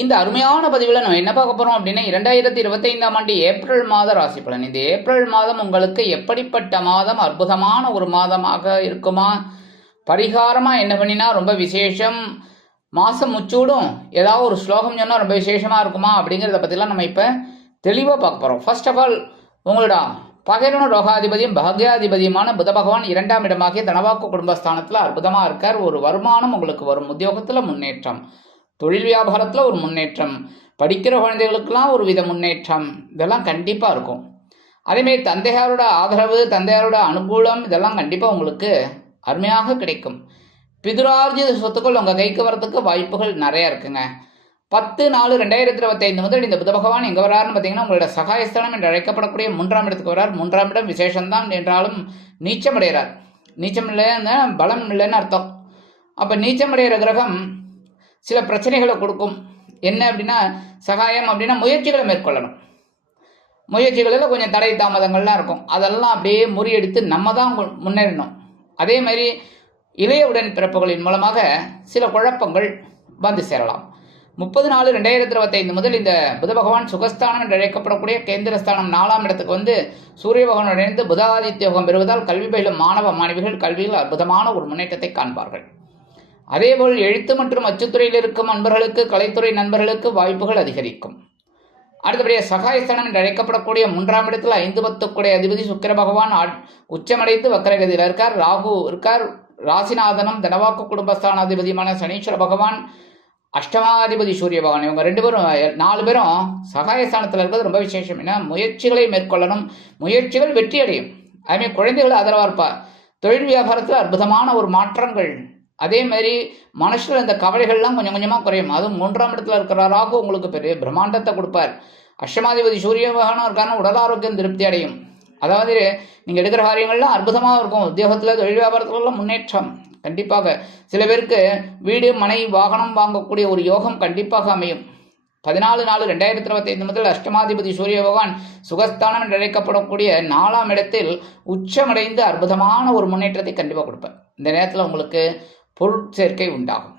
இந்த அருமையான பதிவில் நம்ம என்ன பார்க்க போகிறோம் அப்படின்னா இரண்டாயிரத்தி இருபத்தைந்தாம் ஆண்டு ஏப்ரல் மாத ராசி பலன். இந்த ஏப்ரல் மாதம் உங்களுக்கு எப்படிப்பட்ட மாதம் அற்புதமான ஒரு மாதமாக இருக்குமா? பரிகாரமாக என்ன பண்ணினா ரொம்ப விசேஷம். மாதம் முச்சூடும். ஏதாவது ஒரு ஸ்லோகம் சொன்னால் ரொம்ப விசேஷமாக இருக்குமா அப்படிங்கிறத பற்றிலாம் நம்ம இப்போ தெளிவாக பார்க்க போகிறோம் ஃபர்ஸ்ட் ஆஃப் ஆல் உங்களோட பகைரண ரோகாதிபதியும் பாக்யாதிபதியுமான புத பகவான் இரண்டாம் இடமாகிய தனவாக்கு குடும்பஸ்தானத்தில் அற்புதமாக இருக்கார். ஒரு வருமானம் உங்களுக்கு வரும். உத்தியோகத்தில் முன்னேற்றம். தொழில் வியாபாரத்தில் ஒரு முன்னேற்றம் படிக்கிற குழந்தைகளுக்கெல்லாம் ஒரு வித முன்னேற்றம் இதெல்லாம் கண்டிப்பாக இருக்கும். அதேமாரி தந்தையாரோட ஆதரவு தந்தையாரோட அனுகூலம் இதெல்லாம் கண்டிப்பாக உங்களுக்கு அருமையாக கிடைக்கும். பிதுரார்ஜித சொத்துக்கள் உங்கள் கைக்கு வரத்துக்கு வாய்ப்புகள் நிறைய இருக்குங்க. பத்து நாலு ரெண்டாயிரத்தி இருபத்தைந்து முதல் இந்த புத பகவான் எங்கே வராருன்னு பார்த்தீங்கன்னா உங்களோட சகாயஸ்தானம் என்று அழைக்கப்படக்கூடிய மூன்றாம் இடத்துக்கு வரார் மூன்றாம் இடம் விசேஷம்தான் என்றாலும் நீச்சமடைகிறார். நீச்சம் இல்லைன்னா பலம் இல்லைன்னு அர்த்தம். அப்போ நீச்சமடைகிற கிரகம் சில பிரச்சனைகளை கொடுக்கும். என்ன அப்படின்னா சகாயம் அப்படின்னா முயற்சிகளை மேற்கொள்ளணும். முயற்சிகளில் கொஞ்சம் தடை தாமதங்கள்லாம் இருக்கும். அதெல்லாம் அப்படியே முறியடித்து நம்ம தான் முன்னேறணும். அதே மாதிரி இளைய உடன் பிறப்புகளின் மூலமாக சில குழப்பங்கள் வந்து சேரலாம். முப்பது நாலு ரெண்டாயிரத்தி இருபத்தைந்து முதல் இந்த புத பகவான் சுகஸ்தானம் என்று அழைக்கப்படக்கூடிய கேந்திரஸ்தானம் நாலாம் இடத்துக்கு வந்து சூரிய பகவான் இணைந்து புதாதித்ய யோகம் பெறுவதால் கல்வி பயிலும் மாணவ மாணவிகள் கல்வியில் அற்புதமான ஒரு முன்னேற்றத்தை காண்பார்கள். அதேபோல் எழுத்து மற்றும் அச்சுத்துறையில் இருக்கும் அன்பர்களுக்கு கலைத்துறை நண்பர்களுக்கு வாய்ப்புகள் அதிகரிக்கும். அடுத்தபடியாக சகாயஸ்தானம் என்று அழைக்கப்படக்கூடிய மூன்றாம் இடத்தில் ஐந்து பத்துக்குடைய அதிபதி சுக்கிர பகவான் உச்சமடைந்து வக்கரகதியில் இருக்கார். ராகு இருக்கார். ராசிநாதனம் தனவாக்கு குடும்பஸ்தானாதிபதியுமான சனீஸ்வர பகவான் அஷ்டமாதிபதி சூரிய பகவான் இவங்க ரெண்டு பேரும் நாலு பேரும் சகாயஸ்தானத்தில் இருக்கிறது ரொம்ப விசேஷம். ஏன்னா முயற்சிகளை மேற்கொள்ளணும். முயற்சிகள் வெற்றி அடையும் அதுமாதிரி குழந்தைகள் ஆதரவாக இருப்பார் தொழில் வியாபாரத்தில் அற்புதமான ஒரு மாற்றங்கள் அதே மாதிரி மனசில் இந்த கவலைகள்லாம் கொஞ்சம் கொஞ்சமாக குறையும். அதுவும் மூன்றாம் இடத்துல இருக்கிற ராகு உங்களுக்கு பெரிய பிரம்மாண்டத்தை கொடுப்பார். அஷ்டமாதிபதி சூரிய பகவானும் இருக்காருன்னா உடல் ஆரோக்கியம் திருப்தி அடையும். அதாவது நீங்கள் எடுக்கிற காரியங்கள்லாம் அற்புதமாக இருக்கும். உத்தியோகத்தில் தொழில் வியாபாரத்துலலாம் முன்னேற்றம் கண்டிப்பாக. சில பேருக்கு வீடு மனை வாகனம் வாங்கக்கூடிய ஒரு யோகம் கண்டிப்பாக அமையும். பதினாலு நாலு ரெண்டாயிரத்தி இருபத்தைந்து முதல் அஷ்டமாதிபதி சூரிய பகவான் சுகஸ்தானம் என்று அழைக்கப்படக்கூடிய நாலாம் இடத்தில் உச்சமடைந்து அற்புதமான ஒரு முன்னேற்றத்தை கண்டிப்பாக கொடுப்பேன் இந்த நேரத்தில் உங்களுக்கு பொருட்சேர்க்கை உண்டாகும்.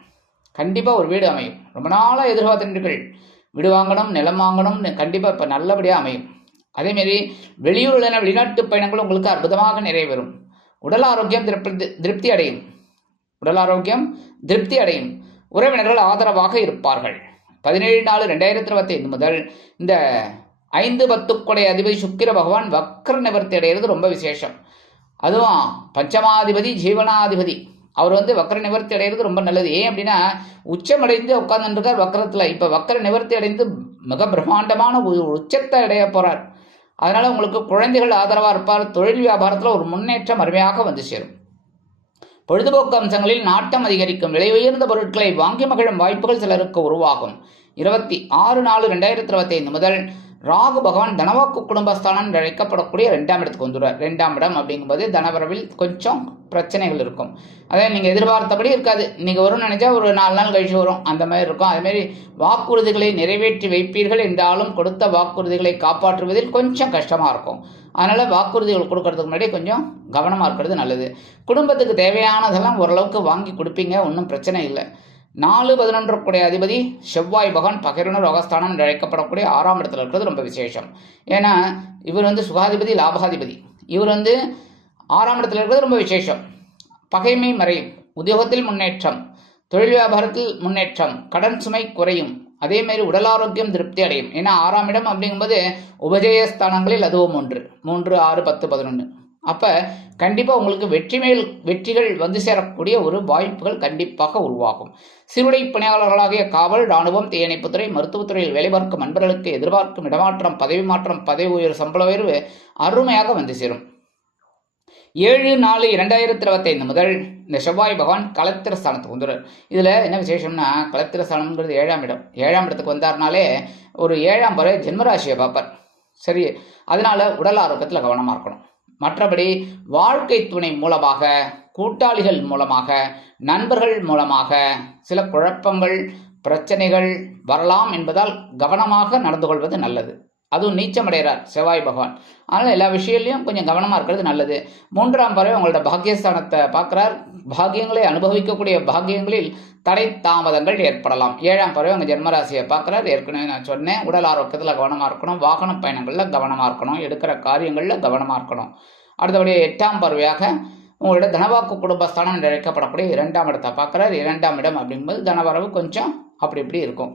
கண்டிப்பாக ஒரு வீடு அமையும். ரொம்ப நாளாக எதிர்பார்த்துட்டீர்கள் வீடு வாங்கணும் நிலம் வாங்கணும் கண்டிப்பாக இப்போ நல்லபடியாக அமையும். அதேமாரி வெளியூரில் வெளிநாட்டு பயணங்கள் உங்களுக்கு அற்புதமாக நிறைவேறும். உடல் ஆரோக்கியம் திருப்தி திருப்தி அடையும். உடல் ஆரோக்கியம் திருப்தி அடையும். உறவினர்கள் ஆதரவாக இருப்பார்கள். பதினேழு நாலு ரெண்டாயிரத்தி இருபத்தி ஐந்து முதல் இந்த ஐந்து பத்துக்குடைய அதிபதி சுக்கிர பகவான் வக்ர நிவர்த்தி அடைகிறது ரொம்ப விசேஷம். அதுவும் பஞ்சமாதிபதி ஜீவனாதிபதி. அவர் வந்து வக்கர நிவர்த்தி அடைகிறது ரொம்ப நல்லது. ஏன் அப்படின்னா உச்சமடைந்து உட்கார்ந்துருக்கார் வக்கரத்தில். இப்போ வக்கர நிவர்த்தி அடைந்து மிக பிரம்மாண்டமான உச்சத்தை அடைய போகிறார் அதனால் உங்களுக்கு குழந்தைகள் ஆதரவாக இருப்பார். தொழில் வியாபாரத்தில் ஒரு முன்னேற்றம் அருமையாக வந்து சேரும். பொழுதுபோக்கு அம்சங்களில் நாட்டம் அதிகரிக்கும். விலை உயர்ந்த பொருட்களை வாங்கி மகிழும் வாய்ப்புகள் சிலருக்கு உருவாகும். இருபத்தி ஆறு நாலு ரெண்டாயிரத்தி இருபத்தைந்து முதல் ராகு பகவான் தனவாக்கு குடும்பஸ்தானம் அழைக்கப்படக்கூடிய ரெண்டாம் இடத்துக்கு வந்துடுவார். ரெண்டாம் இடம் அப்படிங்கும்போது தனவரவில் கொஞ்சம் பிரச்சனைகள் இருக்கும். அதே நீங்கள் எதிர்பார்த்தபடி இருக்காது. நீங்கள் வரும்னு நினச்சா ஒரு நாலு நாள் கழிச்சு வரும். அந்த மாதிரி இருக்கும். அதுமாரி வாக்குறுதிகளை நிறைவேற்றி வைப்பீர்கள் என்றாலும் கொடுத்த வாக்குறுதிகளை காப்பாற்றுவதில் கொஞ்சம் கஷ்டமாக இருக்கும். அதனால் வாக்குறுதிகள் கொடுக்கறதுக்கு முன்னாடி கொஞ்சம் கவனமாக இருக்கிறது நல்லது. குடும்பத்துக்கு தேவையானதெல்லாம் ஓரளவுக்கு வாங்கி கொடுப்பீங்க. ஒன்றும் பிரச்சனை இல்லை. நாலு பதினொன்றுக்குடைய அதிபதி செவ்வாய் பகவான் பகிர்ண ரோகஸ்தானம் என்று அழைக்கப்படக்கூடிய ஆறாம் இடத்துல இருக்கிறது ரொம்ப விசேஷம். ஏன்னா இவர் வந்து சுகாதிபதி லாபகாதிபதி. இவர் வந்து ஆறாம் இடத்துல இருக்கிறது ரொம்ப விசேஷம். பகைமை மறையும் உத்தியோகத்தில் முன்னேற்றம் தொழில் வியாபாரத்தில் முன்னேற்றம் கடன் சுமை குறையும் அதேமாரி உடல் ஆரோக்கியம் திருப்தி அடையும். ஏன்னா ஆறாம் இடம் அப்படிங்கும்போது உபஜயஸ்தானங்களில் அதுவும் ஒன்று மூன்று ஆறு பத்து பதினொன்று அப்போ கண்டிப்பாக உங்களுக்கு வெற்றி மேல் வெற்றிகள் வந்து சேரக்கூடிய ஒரு வாய்ப்புகள் கண்டிப்பாக உருவாகும். சிறுடை பணியாளர்களாகிய காவல் இராணுவம் தீயணைப்புத்துறை மருத்துவத்துறையில் வேலைபார்க்கும் நண்பர்களுக்கு எதிர்பார்க்கும் இடமாற்றம் பதவி மாற்றம் பதவி உயர் சம்பள உயர்வு அருமையாக வந்து சேரும். ஏழு நாலு இரண்டாயிரத்தி இருபத்தைந்து முதல் இந்த செவ்வாய் பகவான் களத்திர ஸ்தானத்துக்கு வந்துடுறார். இதில் என்ன விசேஷம்னா களத்திர ஸ்தானம்ங்கிறது ஏழாம் இடம். ஏழாம் இடத்துக்கு வந்தார்னாலே ஒரு ஏழாம் பறவை ஜென்மராசியை பார்ப்பார். சரி அதனால் உடல் ஆரோக்கியத்தில் கவனமாக இருக்கணும். மற்றபடி வாழ்க்கை துணை மூலமாக கூட்டாளிகள் மூலமாக நண்பர்கள் மூலமாக சில குழப்பங்கள் பிரச்சனைகள் வரலாம் என்பதால் கவனமாக நடந்து கொள்வது நல்லது. அதுவும் நீச்சமடைகிறார் செவ்வாய் பகவான். அதனால் எல்லா விஷயத்துலையும் கொஞ்சம் கவனமாக இருக்கிறது நல்லது. மூன்றாம் பறவை உங்களோட பாக்கியஸ்தானத்தை பார்க்குறார். பாக்கியங்களை அனுபவிக்கக்கூடிய பாக்கியங்களில் தடை தாமதங்கள் ஏற்படலாம். ஏழாம் பறவை உங்கள் ஜென்மராசியை பார்க்குறார். ஏற்கனவே நான் சொன்னேன். உடல் ஆரோக்கியத்தில் கவனமாக இருக்கணும். வாகன பயணங்களில் கவனமாக இருக்கணும். எடுக்கிற காரியங்களில் கவனமாக இருக்கணும். அடுத்தபடியாக எட்டாம் பறவையாக உங்களோட தனவாக்கு குடும்பஸ்தானம் என்று அழைக்கப்படக்கூடிய இரண்டாம் இடத்தை பார்க்குறார். இரண்டாம் இடம் அப்படிங்கும்போது தனவரவு கொஞ்சம் அப்படி இப்படி இருக்கும்.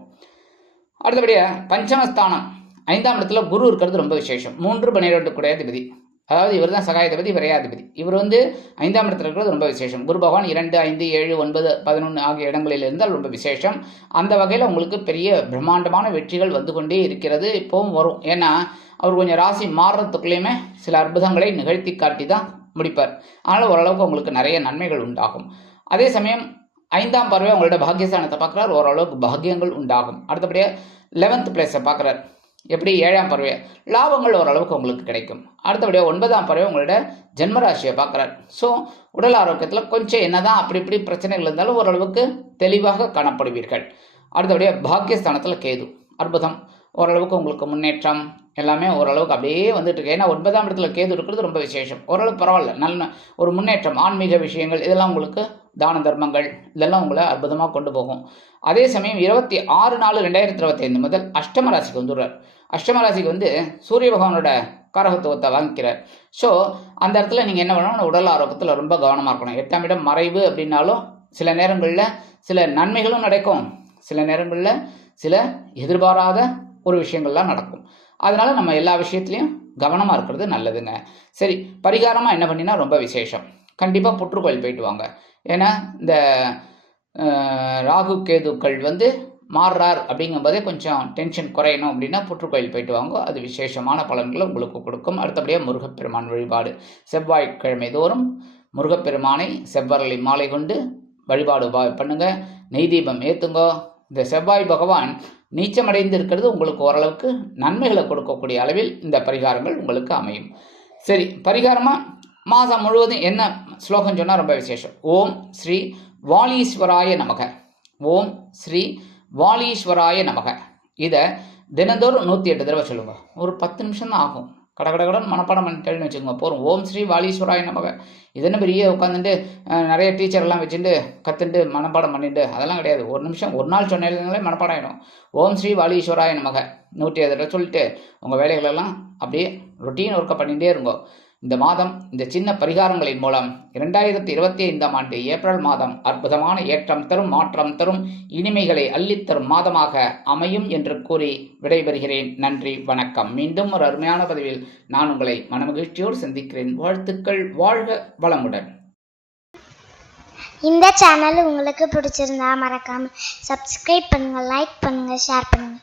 அடுத்தபடியாக பஞ்சமஸ்தானம். ஐந்தாம் இடத்துல குரு இருக்கிறது ரொம்ப விசேஷம். மூன்று பன்னிரெண்டு குடையாதிபதி. அதாவது இவர் தான் சகாயாதிபதி விரையாதிபதி இவர் வந்து ஐந்தாம் இடத்துல இருக்கிறது ரொம்ப விசேஷம். குரு பகவான் இரண்டு ஐந்து ஏழு ஒன்பது பதினொன்று ஆகிய இடங்களில் இருந்தால் ரொம்ப விசேஷம். அந்த வகையில் உங்களுக்கு பெரிய பிரம்மாண்டமான வெற்றிகள் வந்து கொண்டே இருக்கிறது. இப்போவும் வரும். ஏன்னா அவர் கொஞ்சம் ராசி மாறுறதுக்குள்ளேயுமே சில அற்புதங்களை நிகழ்த்தி காட்டி தான் முடிப்பார். அதனால் ஓரளவுக்கு உங்களுக்கு நிறைய நன்மைகள் உண்டாகும். அதே சமயம் ஐந்தாம் பறவை உங்களோட பாக்கியஸ்தானத்தை பார்க்குறார். ஓரளவுக்கு பாக்கியங்கள் உண்டாகும். அடுத்தபடியாக லெவன்த் பிளேஸை பார்க்குறார். எப்படி ஏழாம் பறவை? லாபங்கள் ஓரளவுக்கு உங்களுக்கு கிடைக்கும். அடுத்தபடியாக ஒன்பதாம் பறவை உங்களோட ஜென்மராசியை பார்க்குறார். ஸோ உடல் ஆரோக்கியத்தில் கொஞ்சம் என்னதான் அப்படி இப்படி பிரச்சனைகள் இருந்தாலும் ஓரளவுக்கு தெளிவாக காணப்படுவீர்கள். அடுத்தபடியாக பாக்கியஸ்தானத்தில் கேது. அற்புதம். ஓரளவுக்கு உங்களுக்கு முன்னேற்றம் எல்லாமே ஓரளவுக்கு அப்படியே வந்துட்டு இருக்கு. ஏன்னா ஒன்பதாம் இடத்துல கேது இருக்கிறது ரொம்ப விசேஷம். ஓரளவுக்கு பரவாயில்ல. நல்ல ஒரு முன்னேற்றம் ஆன்மீக விஷயங்கள் இதெல்லாம் உங்களுக்கு தான தர்மங்கள் இதெல்லாம் உங்களை அற்புதமாக கொண்டு போகும். அதே சமயம் இருபத்தி ஆறு நாலு ரெண்டாயிரத்தி இருபத்தைந்து முதல் அஷ்டம ராசிக்கு வந்துடுறார். அஷ்டம ராசிக்கு வந்து சூரிய பகவானோட காரகத்துவத்தை வாங்கிக்கிறார் ஸோ அந்த இடத்துல நீங்கள் என்ன பண்ணணும்? உடல் ஆரோக்கியத்தில் ரொம்ப கவனமாக இருக்கணும். எட்டாம் இடம் மறைவு அப்படின்னாலும் சில நேரங்களில் சில நன்மைகளும் நடக்கும். சில நேரங்களில் சில எதிர்பாராத ஒரு விஷயங்கள்லாம் நடக்கும். அதனால் நம்ம எல்லா விஷயத்துலையும் கவனமாக இருக்கிறது நல்லதுங்க. சரி பரிகாரமாக என்ன பண்ணினா ரொம்ப விசேஷம். கண்டிப்பாக புற்றுக்கோயில் போயிட்டு வாங்க. ஏன்னா இந்த ராகு கேதுக்கள் வந்து மாறுறார் அப்படிங்கும்போதே கொஞ்சம் டென்ஷன் குறையணும் அப்படின்னா புற்றுக்கோயில் போயிட்டு வாங்க. அது விசேஷமான பலன்களை உங்களுக்கு கொடுக்கும். அடுத்தபடியாக முருகப்பெருமான் வழிபாடு. செவ்வாய்க்கிழமை தோறும் முருகப்பெருமானை செவ்வரளி மாலை கொண்டு வழிபாடு வா- பண்ணுங்க. நெய் தீபம் ஏற்றுங்கோ இந்த செவ்வாய் பகவான் நீச்சமடைந்து இருக்கிறது உங்களுக்கு ஓரளவுக்கு நன்மைகளை கொடுக்கக்கூடிய அளவில் இந்த பரிகாரங்கள் உங்களுக்கு அமையும். சரி பரிகாரமாக மாதம் முழுவதும் என்ன ஸ்லோகம் சொன்னால் ரொம்ப விசேஷம். ஓம் ஸ்ரீ வாலீஸ்வராய நமக. ஓம் ஸ்ரீ வாலீஸ்வராய நமக. இதை தினந்தோறும் நூற்றி எட்டு தடவை சொல்லுங்கள் ஒரு பத்து நிமிஷம் தான் ஆகும். கட கட கடன் மனப்பாடம் பண்ணிட்டேன்னு வச்சுக்கோங்க. போகிறோம் ஓம் ஸ்ரீ வாலீஸ்வராய நமக. இது என்ன பெரிய உட்காந்துட்டு நிறைய டீச்சர்லாம் வச்சுட்டு கற்றுட்டு மனப்பாடம் பண்ணிட்டு அதெல்லாம் கிடையாது. ஒரு நிமிஷம் ஒரு நாள் சொன்னாலே மனப்பாடம் ஆகிடும் ஓம் ஸ்ரீ வாலீஸ்வராய நமக. நூற்றி ஐదు தடவை சொல்லிட்டு உங்கள் வேலைகளெல்லாம் அப்படியே ரொட்டீன் ஒர்க்கை பண்ணிகிட்டே இருங்கோ. இந்த மாதம் இந்த சின்ன பரிகாரங்களின் மூலம் இரண்டாயிரத்தி இருபத்தி ஐந்தாம் ஆண்டு ஏப்ரல் மாதம் அற்புதமான ஏற்றம் தரும் மாற்றம் தரும் இனிமைகளை அள்ளித்தரும் மாதமாக அமையும் என்று கூறி விடைபெறுகிறேன். நன்றி வணக்கம். மீண்டும் ஒரு அருமையான பதிவில் நான் உங்களை மனமகிழ்ச்சியோடு சந்திக்கிறேன். வாழ்த்துக்கள் வாழ்க வளமுடன். இந்த சேனல் உங்களுக்கு பிடிச்சிருந்தா மறக்காம சப்ஸ்கிரைப் பண்ணுங்க லைக் பண்ணுங்க ஷேர் பண்ணுங்க.